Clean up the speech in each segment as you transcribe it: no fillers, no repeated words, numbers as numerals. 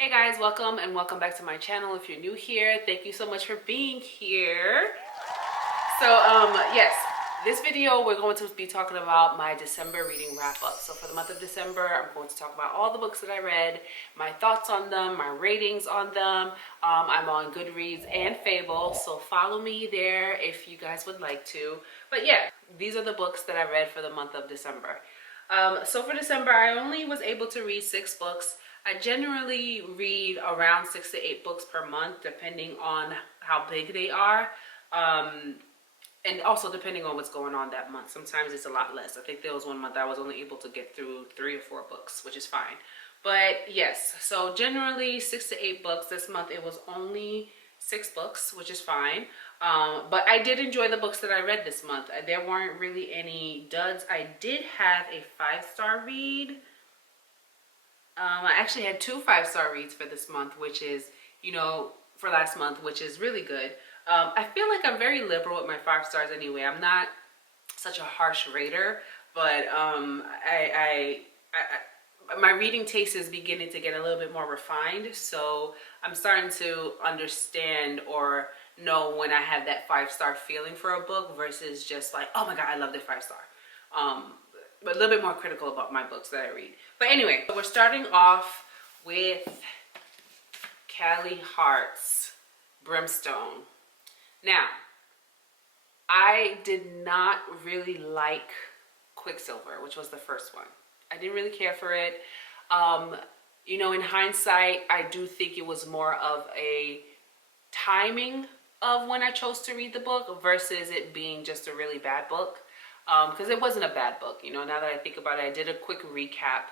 Hey guys, welcome and welcome back to my channel. If you're new here, thank you so much for being here. So yes, this video we're going to be talking about my December reading wrap up. So for the month of December, I'm going to talk about all the books that I read, my thoughts on them, my ratings on them. I'm on Goodreads and Fable, so follow me there if you guys would like to. But yeah, these are the books that I read for the month of December. So for December, I only was able to read 6 books. I generally read around 6 to 8 books per month, depending on how big they are. And also depending on what's going on that month. Sometimes it's a lot less. I think there was one month I was only able to get through 3 or 4 books, which is fine. But yes, so generally 6 to 8 books. This month it was only 6 books, which is fine. But I did enjoy the books that I read this month. There weren't really any duds. I did have a 5-star read. I actually had 2 5-star reads for this month, which is, for last month, which is really good. I feel like I'm very liberal with my 5 stars anyway. I'm not such a harsh rater, but my reading taste is beginning to get a little bit more refined. So I'm starting to understand or know when I have that 5-star feeling for a book versus just like, oh my God, I love the 5-star. But a little bit more critical about my books that I read. But anyway, we're starting off with Callie Hart's Brimstone. Now, I did not really like Quicksilver, which was the first one. I didn't really care for it. In hindsight, I do think it was more of a timing of when I chose to read the book versus it being just a really bad book. Because it wasn't a bad book. Now that I think about it, I did a quick recap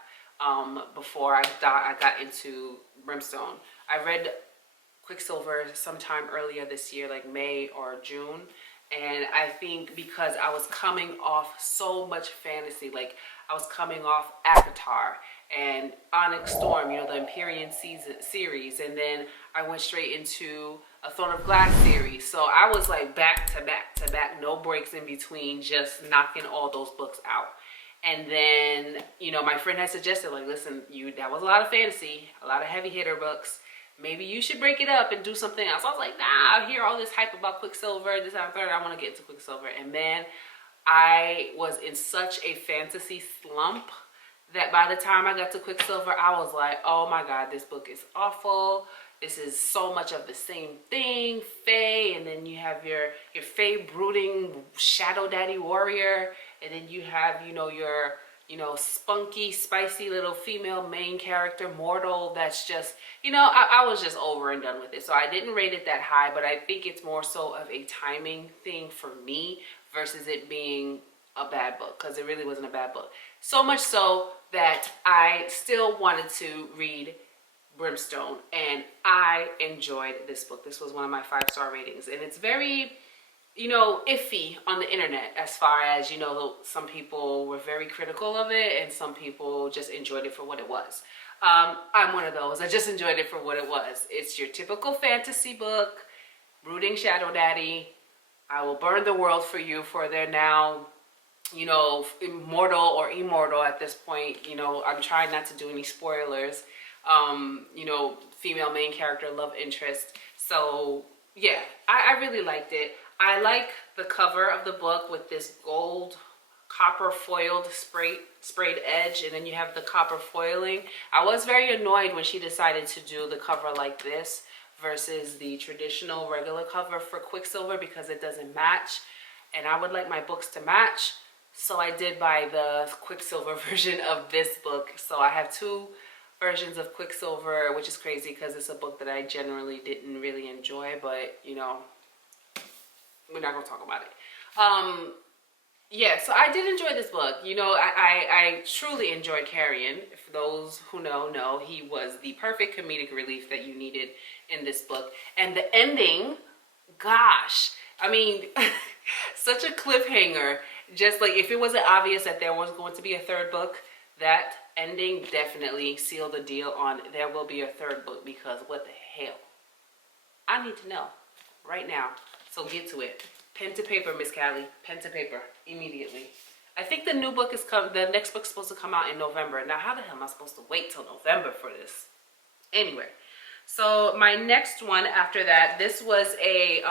before I got into Brimstone. I read Quicksilver sometime earlier this year, like May or June. And I think because I was coming off so much fantasy, like I was coming off Avatar and Onyx Storm, the Empyrean series. And then I went straight into a Throne of Glass series. So I was like back to back to back, no breaks in between, just knocking all those books out. And then, my friend had suggested, like, listen, that was a lot of fantasy, a lot of heavy hitter books. Maybe you should break it up and do something else. I was like, nah, I hear all this hype about Quicksilver, this, that, and third. I want to get into Quicksilver. And man, I was in such a fantasy slump that by the time I got to Quicksilver, I was like, oh my God, this book is awful. This is so much of the same thing, Fae, and then you have your Fae brooding shadow daddy warrior, and then you have, your spunky, spicy little female main character, Mortal, that's just, I was just over and done with it. So I didn't rate it that high, but I think it's more so of a timing thing for me versus it being a bad book, because it really wasn't a bad book. So much so that I still wanted to read Brimstone, and I enjoyed this book. This was one of my 5-star ratings, and it's very, iffy on the internet as far as, some people were very critical of it and some people just enjoyed it for what it was. I'm one of those. I just enjoyed it for what it was. It's your typical fantasy book, brooding shadow daddy. I will burn the world for you for their now, immortal or immortal at this point. I'm trying not to do any spoilers. Female main character, love interest. So yeah, I really liked it. I like the cover of the book with this gold copper foiled sprayed edge, and then you have the copper foiling. I was very annoyed when she decided to do the cover like this versus the traditional regular cover for Quicksilver because it doesn't match, and I would like my books to match. So I did buy the Quicksilver version of this book. So I have 2 versions of Quicksilver, which is crazy because it's a book that I generally didn't really enjoy, but we're not gonna talk about it. Yeah, so I did enjoy this book. I truly enjoyed Carrion. For those who know he was the perfect comedic relief that you needed in this book. And the ending, gosh, I mean, such a cliffhanger. Just like if it wasn't obvious that there was going to be a 3rd book, that ending definitely sealed the deal on there will be a 3rd book, because what the hell? I need to know right now. So get to it. Pen to paper, Miss Callie. Pen to paper immediately. I think the next book's supposed to come out in November. Now, how the hell am I supposed to wait till November for this? Anyway, So my next one after that, this was a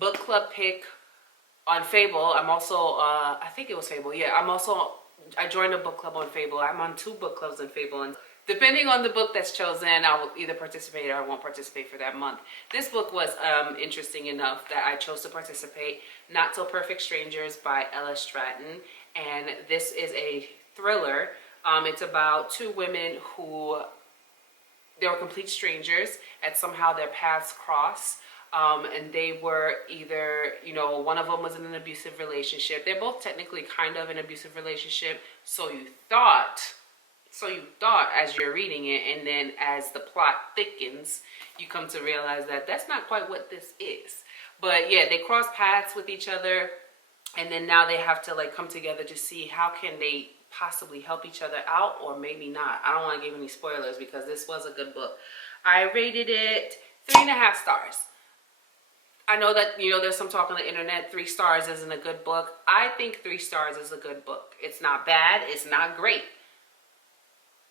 book club pick on Fable. I'm also, I think it was Fable. Yeah, I joined a book club on Fable. I'm on 2 book clubs on Fable, and depending on the book that's chosen, I will either participate or I won't participate for that month. This book was interesting enough that I chose to participate. Not So Perfect Strangers by Ella Stratton, and this is a thriller. It's about 2 women who they were complete strangers, and somehow their paths cross. And they were either, one of them was in an abusive relationship. They're both technically kind of an abusive relationship. So you thought as you're reading it, and then as the plot thickens, you come to realize that that's not quite what this is. But yeah, they cross paths with each other, and then now they have to like come together to see how can they possibly help each other out, or maybe not. I don't want to give any spoilers because this was a good book. I rated it 3.5 stars. I know that, there's some talk on the internet, 3 stars isn't a good book. I think 3 stars is a good book. It's not bad. It's not great.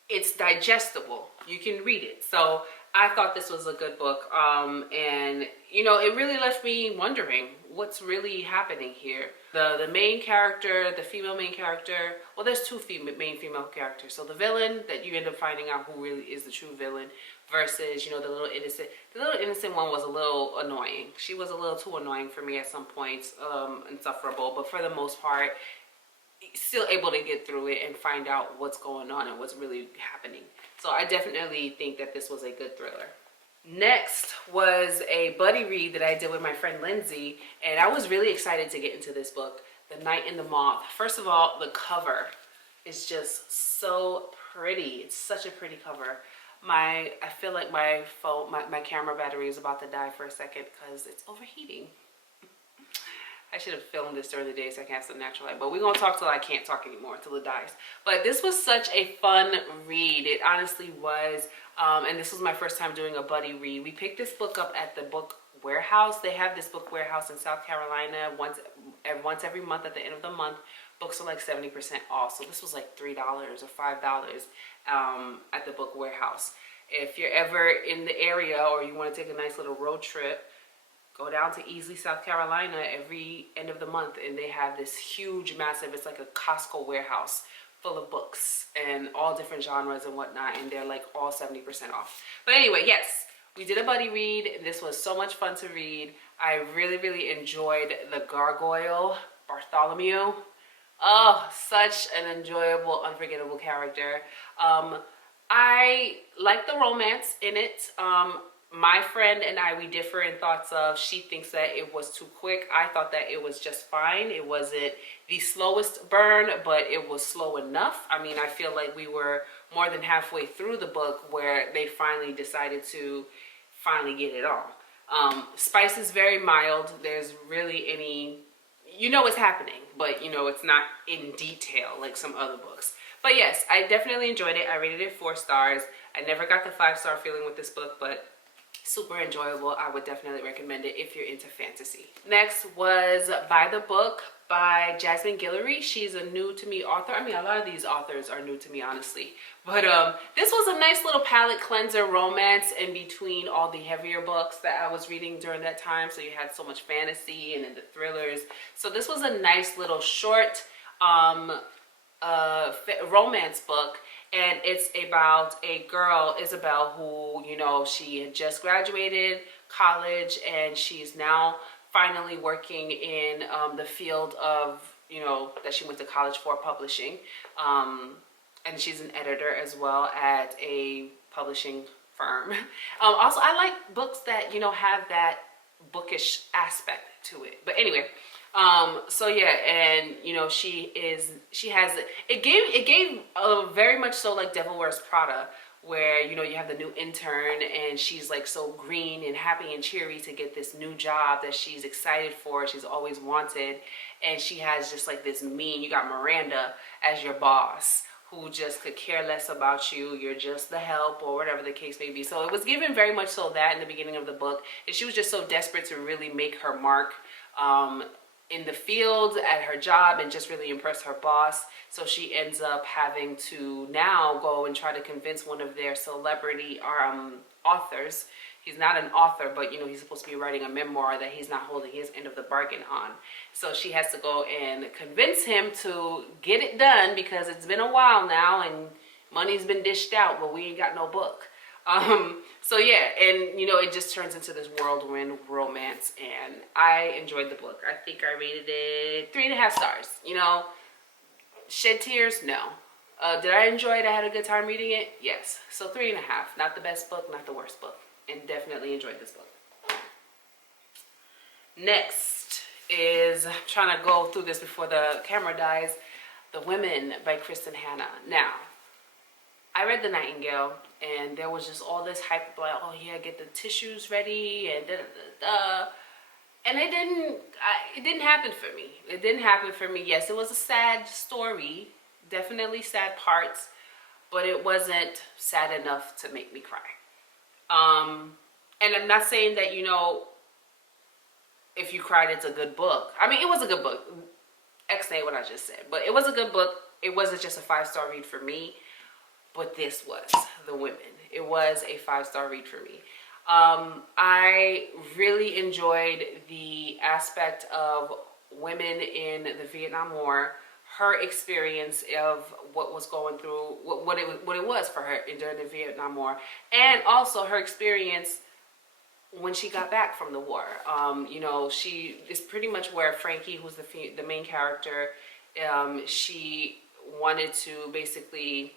It's digestible. You can read it. So I thought this was a good book. And, it really left me wondering what's really happening here. The main character, the female main character, well, there's 2 main female characters. So the villain that you end up finding out who really is the true villain versus, the little innocent. The little innocent one was a little annoying. She was a little too annoying for me at some points, insufferable. But for the most part, still able to get through it and find out what's going on and what's really happening. So I definitely think that this was a good thriller. Next was a buddy read that I did with my friend Lindsay, and I was really excited to get into this book, The Night and the Moth. First of all, the cover is just so pretty. It's such a pretty cover. I feel like my phone, my camera battery is about to die for a second because it's overheating. I should have filmed this during the day so I can have some natural light. But we're going to talk till I can't talk anymore, till it dies. But this was such a fun read. It honestly was. And this was my first time doing a buddy read. We picked this book up at the book warehouse. They have this book warehouse in South Carolina once every month at the end of the month. Books are like 70% off. So this was like $3 or $5 at the book warehouse. If you're ever in the area or you want to take a nice little road trip, go down to Easley, South Carolina every end of the month, and they have this huge, massive, it's like a Costco warehouse full of books and all different genres and whatnot, and they're like all 70% off. But anyway, yes, we did a buddy read. This was so much fun to read. I really, really enjoyed the gargoyle, Bartholomew. Oh, such an enjoyable, unforgettable character. I like the romance in it. My friend and I, we differ in thoughts of, she thinks that it was too quick. I thought that it was just fine. It wasn't the slowest burn, but it was slow enough. I mean, I feel like we were more than halfway through the book where they finally decided to finally get it on. Spice is very mild. There's really any, what's happening, but it's not in detail like some other books. But yes, I definitely enjoyed it. I rated it 4 stars. I never got the 5-star feeling with this book, but super enjoyable. I would definitely recommend it if you're into fantasy. Next was By the Book by Jasmine Guillory. She's a new to me author. I mean, a lot of these authors are new to me, honestly. But this was a nice little palate cleanser romance in between all the heavier books that I was reading during that time. So you had so much fantasy and then the thrillers. So this was a nice little short romance book. And it's about a girl, Isabel, who, she had just graduated college and she's now finally working in the field of, that she went to college for, publishing. And she's an editor as well at a publishing firm. Also, I like books that, have that bookish aspect to it. But anyway, so yeah, and she has it gave very much so like Devil Wears Prada, where you have the new intern and she's like so green and happy and cheery to get this new job that she's excited for, she's always wanted, and she has just like this mean, you got Miranda as your boss who just could care less about you, you're just the help or whatever the case may be. So it was given very much so that in the beginning of the book, and she was just so desperate to really make her mark in the field at her job and just really impress her boss. So she ends up having to now go and try to convince one of their celebrity authors. He's not an author, but you know, he's supposed to be writing a memoir that he's not holding his end of the bargain on. So she has to go and convince him to get it done because it's been a while now and money's been dished out, but we ain't got no book. So yeah, and you know, it just turns into this whirlwind romance, and I enjoyed the book. I think I rated it 3.5 stars. You know, shed tears? No. Did I enjoy it? I had a good time reading it? Yes. So 3.5. Not the best book, not the worst book, and definitely enjoyed this book. Next is, I'm trying to go through this before the camera dies, The Women by Kristen Hanna. Now, I read The Nightingale, and there was just all this hype like, oh yeah, get the tissues ready, and da da da da. And it didn't happen for me. It didn't happen for me. Yes, it was a sad story, definitely sad parts, but it wasn't sad enough to make me cry. And I'm not saying that, you know, if you cried, it's a good book. I mean, it was a good book. X-nay what I just said, but it was a good book. It wasn't just a 5-star read for me. But this was The Women. It was a 5-star read for me. I really enjoyed the aspect of women in the Vietnam War, her experience of what was going through, what it was for her during the Vietnam War, and also her experience when she got back from the war. You know, she is pretty much where Frankie, who's the main character, she wanted to basically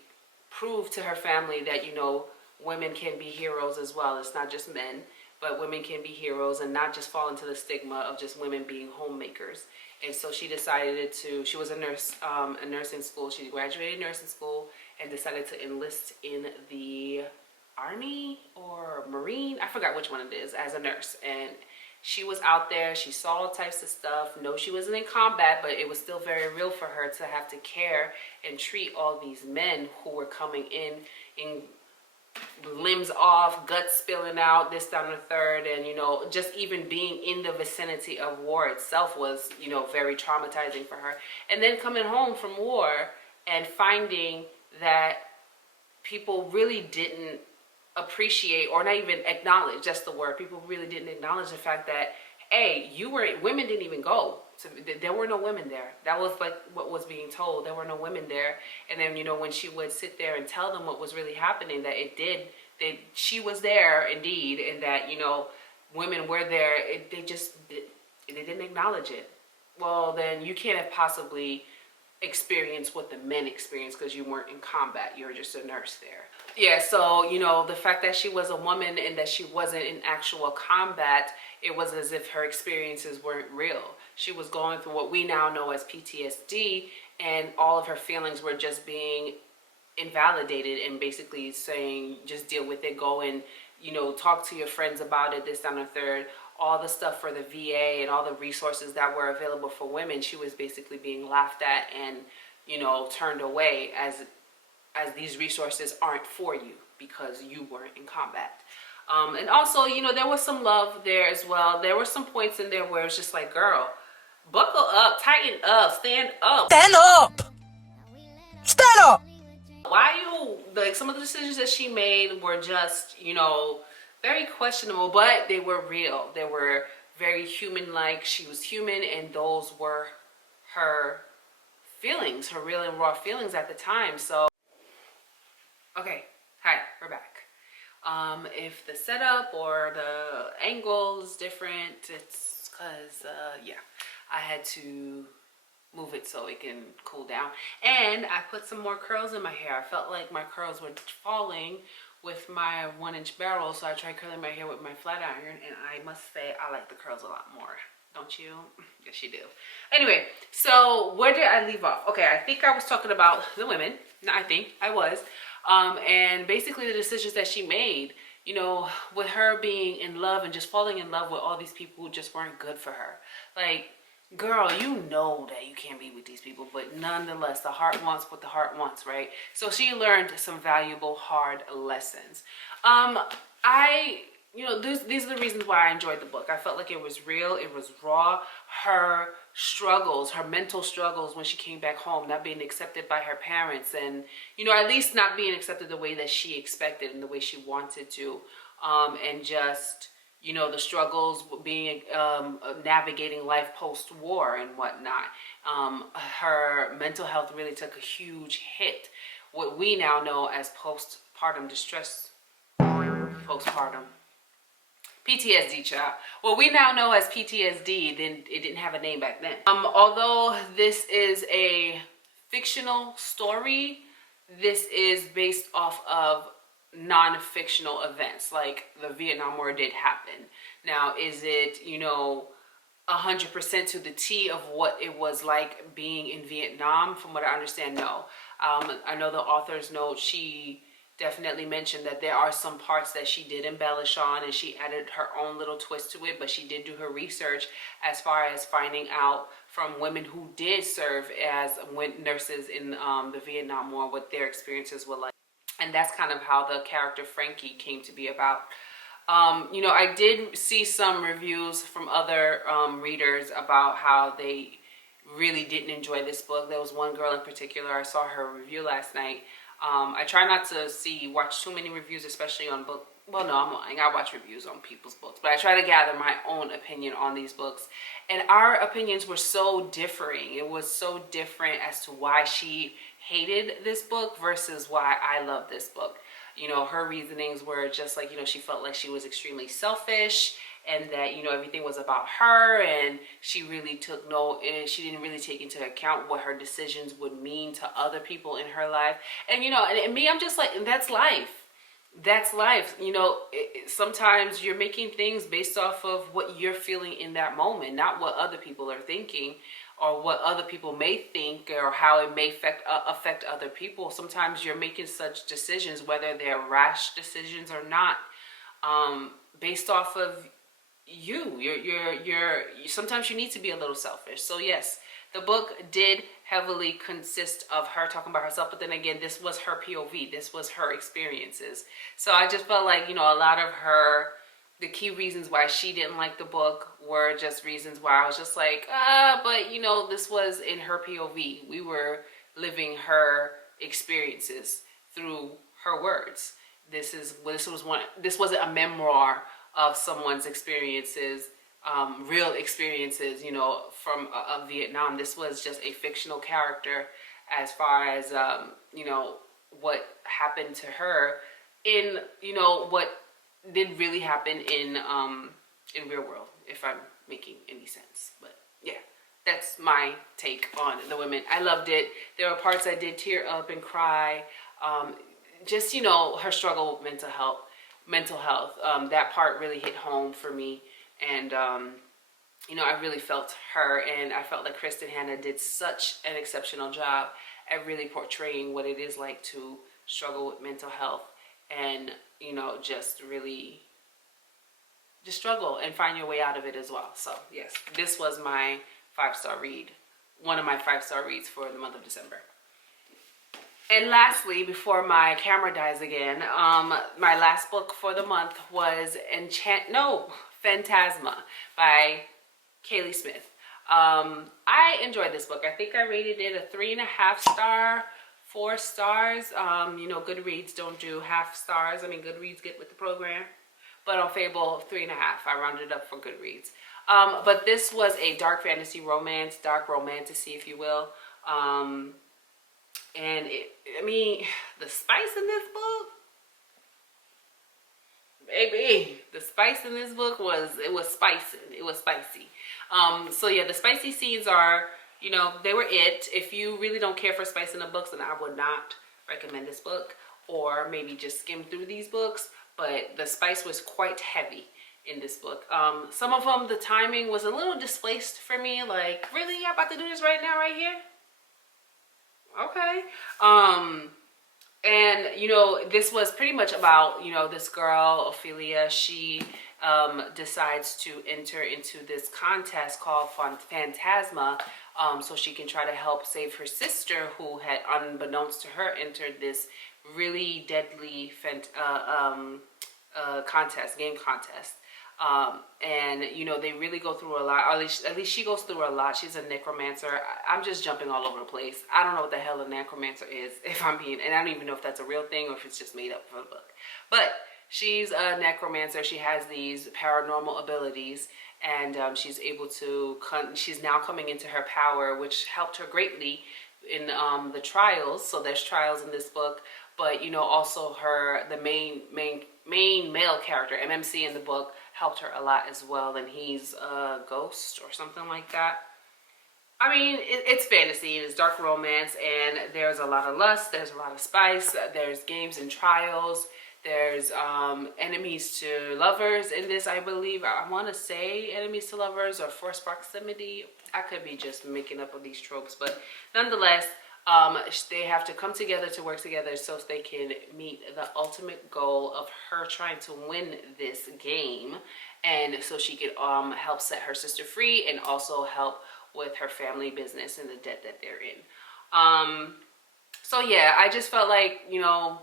prove to her family that, you know, women can be heroes as well. It's not just men, but women can be heroes and not just fall into the stigma of just women being homemakers. And so she decided to, she was a nurse, a nursing school. She graduated nursing school and decided to enlist in the Army or Marine. I forgot which one it is, as a nurse. And she was out there, she saw all types of stuff. No, she wasn't in combat, but it was still very real for her to have to care and treat all these men who were coming in limbs off, guts spilling out, this, down, the third. And, you know, just even being in the vicinity of war itself was, you know, very traumatizing for her. And then coming home from war and finding that people really didn't appreciate, or not even acknowledge, that's the word, people really didn't acknowledge the fact that, hey, women didn't even go to, there were no women there. That was like what was being told. There were no women there. And then, you know, when she would sit there and tell them what was really happening, that she was there indeed, and that, you know, women were there, they didn't acknowledge it. Well, then you can't have possibly experienced what the men experienced because you weren't in combat. You were just a nurse there. Yeah, so, you know, the fact that she was a woman and that she wasn't in actual combat, it was as if her experiences weren't real. She was going through what we now know as PTSD, and all of her feelings were just being invalidated and basically saying, just deal with it, go and, you know, talk to your friends about it, this, that, and the third. All the stuff for the VA and all the resources that were available for women, she was basically being laughed at and, you know, turned away as these resources aren't for you because you weren't in combat. And also, you know, there was some love there as well. There were some points in there where it's just like, girl, buckle up, tighten up, stand up. Stand up! Stand up! Why like, some of the decisions that she made were just, you know, very questionable, but they were real. They were very human-like. She was human, and those were her feelings, her real and raw feelings at the time. So, okay, hi, we're back. If the setup or the angle is different, it's because, yeah, I had to move it so it can cool down. And I put some more curls in my hair. I felt like my curls were falling with my 1-inch barrel, so I tried curling my hair with my flat iron, and I must say I like the curls a lot more. Don't you? Yes, you do. Anyway, so where did I leave off? Okay, I think I was talking about the women. No, I think I was. And basically the decisions that she made, you know, with her being in love and just falling in love with all these people who just weren't good for her. Like, girl, you know that you can't be with these people, but nonetheless, the heart wants what the heart wants, right? So she learned some valuable, hard lessons. I you know, these are the reasons why I enjoyed the book. I felt like it was real, it was raw. Her struggles, her mental struggles when she came back home, not being accepted by her parents, and, you know, at least not being accepted the way that she expected and the way she wanted to, and just, you know, the struggles being navigating life post-war and whatnot. Her mental health really took a huge hit. What we now know as postpartum distress, postpartum PTSD, child. What we now know as PTSD, then it didn't have a name back then. Although this is a fictional story, this is based off of non-fictional events, like the Vietnam War did happen. Now, is it, you know, 100% to the T of what it was like being in Vietnam? From what I understand, no. I know the author's note, she definitely mentioned that there are some parts that she did embellish on and she added her own little twist to it, but she did do her research as far as finding out from women who did serve as nurses in the Vietnam War what their experiences were like. And that's kind of how the character Frankie came to be about. You know, I did see some reviews from other readers about how they really didn't enjoy this book. There was one girl in particular, I saw her review last night. I try not to watch too many reviews, especially on book. Well, no, I'm lying. I watch reviews on people's books, but I try to gather my own opinion on these books. And our opinions were so differing. It was so different as to why she hated this book versus why I love this book. You know, her reasonings were just like, you know, she felt like she was extremely selfish and that, you know, everything was about her, and she really she didn't really take into account what her decisions would mean to other people in her life. And, you know, and me, I'm just like, that's life. That's life. You know, sometimes you're making things based off of what you're feeling in that moment, not what other people are thinking or what other people may think or how it may affect other people. Sometimes you're making such decisions, whether they're rash decisions or not, based off of sometimes you need to be a little selfish. So yes, the book did heavily consist of her talking about herself, but then again, this was her POV, this was her experiences. So I just felt like, you know, a lot of the key reasons why she didn't like the book were just reasons why I was just like, but you know, this was in her POV. We were living her experiences through her words. This wasn't a memoir of someone's experiences, real experiences, you know, from Vietnam. This was just a fictional character as far as, you know, what happened to her in, you know, what did really happen in real world, if I'm making any sense. But yeah, that's my take on the women. I loved it. There were parts I did tear up and cry. Just, you know, her struggle with mental health. That part really hit home for me. And, you know, I really felt her, and I felt like Kristen Hanna did such an exceptional job at really portraying what it is like to struggle with mental health and, you know, just really just struggle and find your way out of it as well. So yes, this was my 5-star read, one of my 5-star reads for the month of December. And lastly, before my camera dies again, my last book for the month was Phantasma by Kaylee Smith. I enjoyed this book. I think I rated it a 3.5 star, 4 stars. You know, Goodreads don't do half stars. I mean, Goodreads get with the program. But on Fable, 3.5. I rounded up for Goodreads. But this was a dark fantasy romance, dark romantasy, if you will. And I mean, the spice in this book, baby, the spice in this book was spicy. It was spicy. So yeah, the spicy scenes are, you know, they were it. If you really don't care for spice in the books, then I would not recommend this book, or maybe just skim through these books. But the spice was quite heavy in this book. Some of them, the timing was a little displaced for me. Like, really, y'all about to do this right now, right here? Okay. And, you know, this was pretty much about, you know, this girl, Ophelia. She decides to enter into this contest called Phantasma, so she can try to help save her sister, who had, unbeknownst to her, entered this really deadly game contest. And you know, they really go through a lot, or at least she goes through a lot. She's a necromancer. I'm just jumping all over the place. I don't know what the hell a necromancer is, if I'm being, and I don't even know if that's a real thing or if it's just made up for the book. But she's a necromancer. She has these paranormal abilities, and she's able to she's now coming into her power, which helped her greatly in the trials. So there's trials in this book, but you know, also the main male character, MMC, in the book helped her a lot as well, and he's a ghost or something like that. I mean, it's fantasy and it's dark romance, and there's a lot of lust, there's a lot of spice, there's games and trials, there's enemies to lovers in this, I believe. I want to say enemies to lovers or forced proximity. I could be just making up of these tropes, but nonetheless, they have to come together to work together so they can meet the ultimate goal of her trying to win this game, and so she could help set her sister free and also help with her family business and the debt that they're in. So yeah, I just felt like, you know,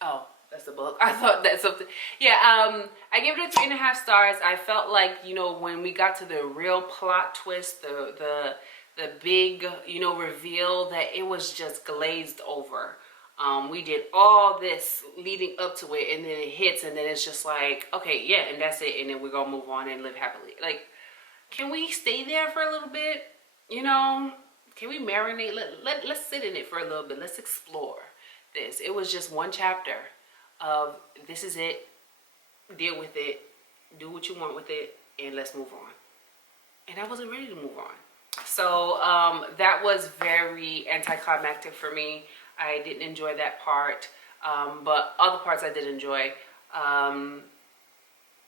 oh, that's the book. I thought that's something. Yeah, I gave it a 3.5 stars. I felt like, you know, when we got to the real plot twist, the big, you know, reveal, that it was just glazed over. We did all this leading up to it, and then it hits, and then it's just like, okay, yeah, and that's it, and then we're gonna move on and live happily. Like, can we stay there for a little bit? You know, can we marinate? Let's sit in it for a little bit. Let's explore this. It was just one chapter of, this is it, deal with it, do what you want with it, and let's move on. And I wasn't ready to move on. So that was very anticlimactic for me. I didn't enjoy that part, but other parts I did enjoy.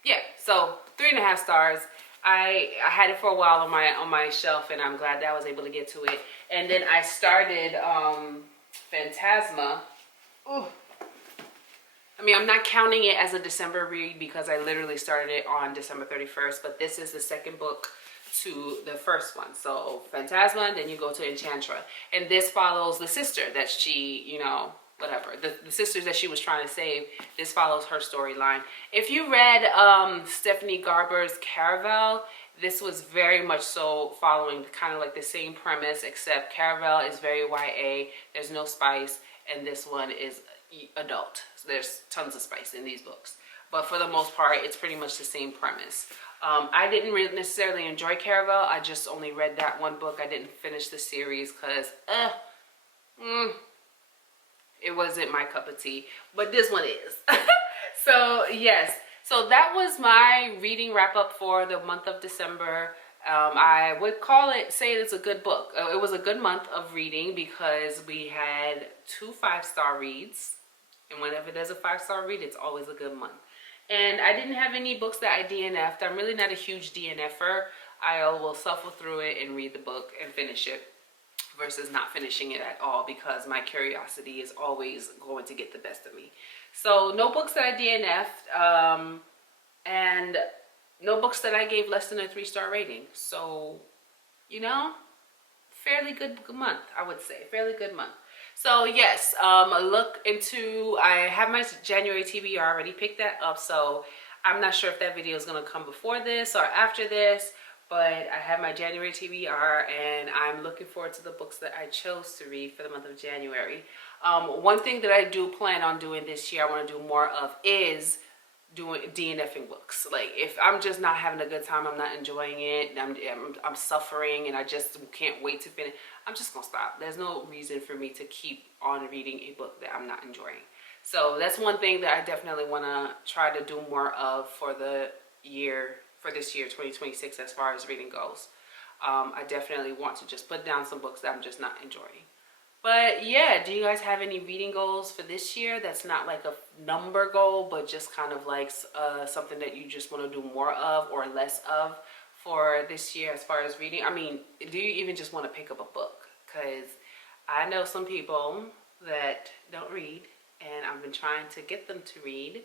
Yeah, so 3.5 stars. I had it for a while on my shelf, and I'm glad that I was able to get to it. And then I started Phantasma. Ooh. I mean, I'm not counting it as a December read because I literally started it on December 31st, but this is the second book to the first one. So Phantasma, then you go to Enchantra, and this follows the sister that she, you know, whatever, the sisters that she was trying to save. This follows her storyline. If you read Stephanie Garber's Caraval, this was very much so following kind of like the same premise, except Caraval is very YA, there's no spice, and this one is adult. So there's tons of spice in these books, but for the most part it's pretty much the same premise. I didn't really necessarily enjoy Caraval. I just only read that one book. I didn't finish the series because it wasn't my cup of tea, but this one is. So yes, so that was my reading wrap up for the month of December. I would say it's a good book. It was a good month of reading because we had 2 5-star reads, and whenever there's a 5-star read, it's always a good month. And I didn't have any books that I DNF'd. I'm really not a huge DNF'er. I will shuffle through it and read the book and finish it versus not finishing it at all, because my curiosity is always going to get the best of me. So no books that I DNF'd, and no books that I gave less than a 3-star rating. So, you know, fairly good month, I would say. Fairly good month. So yes, I have my January TBR already picked that up, so I'm not sure if that video is going to come before this or after this, but I have my January TBR, and I'm looking forward to the books that I chose to read for the month of January. One thing that I do plan on doing this year, I want to do more of, is doing DNFing books. Like, if I'm just not having a good time, I'm not enjoying it, I'm suffering, and I just can't wait to finish, I'm just gonna stop. There's no reason for me to keep on reading a book that I'm not enjoying. So that's one thing that I definitely want to try to do more of for this year 2026, as far as reading goes. I definitely want to just put down some books that I'm just not enjoying. But yeah, do you guys have any reading goals for this year that's not like a number goal, but just kind of like something that you just want to do more of or less of for this year as far as reading? I mean, do you even just want to pick up a book? Because I know some people that don't read, and I've been trying to get them to read.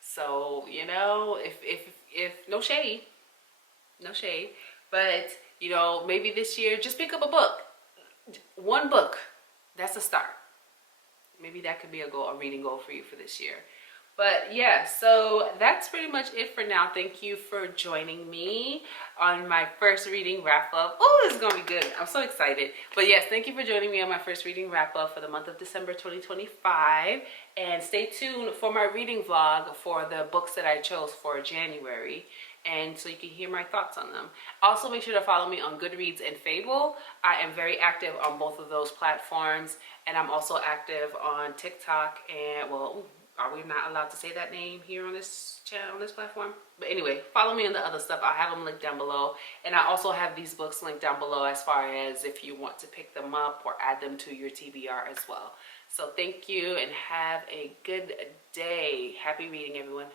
So, you know, if no shade, but, you know, maybe this year just pick up a book. One book, that's a start. Maybe that could be a reading goal for you for this year. But yeah, so that's pretty much it for now. Thank you for joining me on my first reading wrap up. Oh, it's gonna be good. I'm so excited. But yes, thank you for joining me on my first reading wrap up for the month of December 2025. And stay tuned for my reading vlog for the books that I chose for January. And so you can hear my thoughts on them. Also, make sure to follow me on Goodreads and Fable. I am very active on both of those platforms. And I'm also active on TikTok and, well, are we not allowed to say that name here on this channel, on this platform? But anyway, follow me on the other stuff. I'll have them linked down below. And I also have these books linked down below as far as if you want to pick them up or add them to your TBR as well. So thank you and have a good day. Happy reading, everyone.